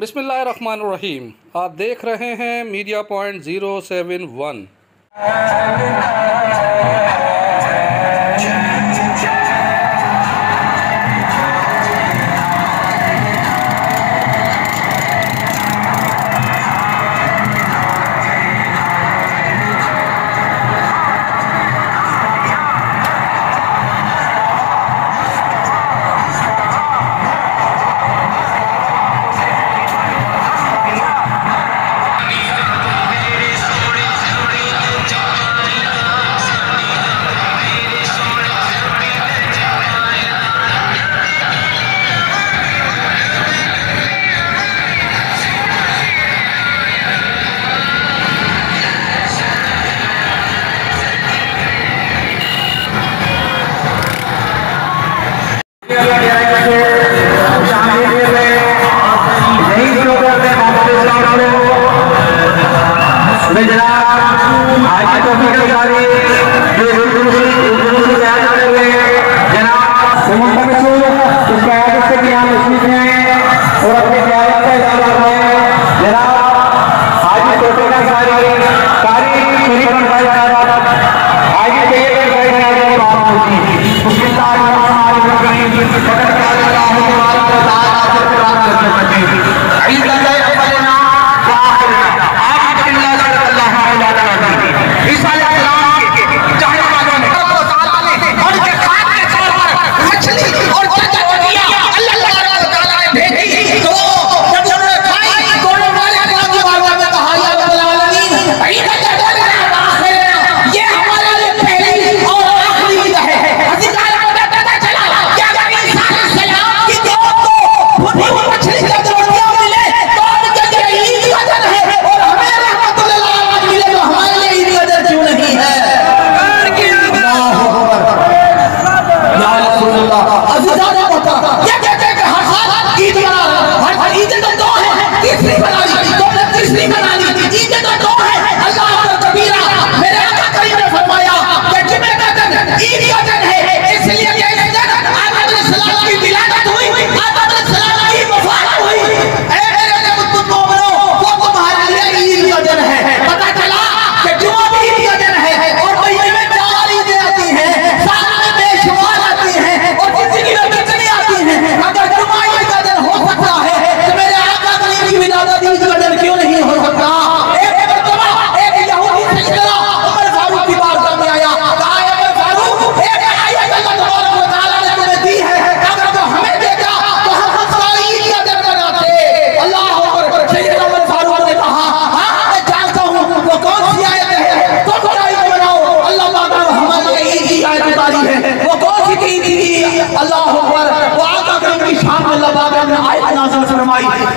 बिस्मिल्लाहिर्रहमानिर्रहीम। आप देख रहे हैं मीडिया पॉइंट 071।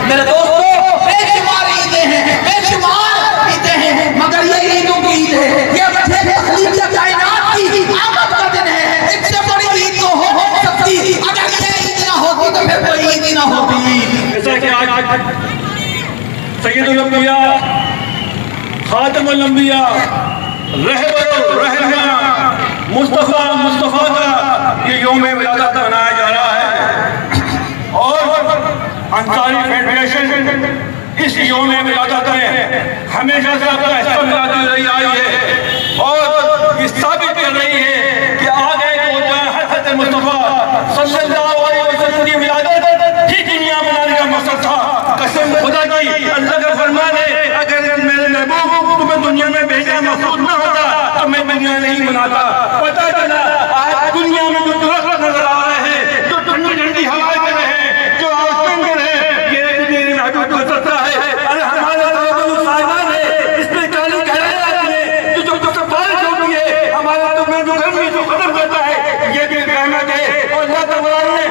मेरे दोस्तों, बेशुमार ईदें हैं, बेशुमार ईदें हैं, मगर ये ईदों की ईद है, ये खलीफा कायनात की आमद का दिन है। इससे बड़ी ईद तो हो सकती, अगर ये ईद ना होती तो फिर कोई ईद ही ना होती। जैसा कि आज सैयदुल अंबिया, खातिमुल अंबिया, रहनुमा, मुस्तफा का ये यौम विलादत मनाया जा रहा है और अंसारी फेडरेशन इस यौम विलादत में हमेशा से अपना हिस्सा मिलाती रही आई है और ये साबित कर रही है कि आ गए तो हज़रत मुस्तफा सल्लल्लाहु अलैहि वसल्लम की विलादत ही दुनिया बनाने का मकसद था। कसम खुदा की, अल्लाह का फरमान है, अगर मेरे महबूब तुम्हें दुनिया में भेजना मकसूद न होता तो मैं दुनिया नहीं बनाता। पता चला आज दुनिया में जो दुरुस्त नजर आ रहे हैं, जो ठंडी ठंडी हवाएं कर रहे हैं, जो आउटस्टैंडर है, ये महबूब को सत्ता है। अरे हमारा साहिबान है, इस पे काली कहलाई जाती है, जो सफाई होती है, हमारा तो गर्मी जो खत्म करता है, ये भी रहमत है और अल्लाह तबारक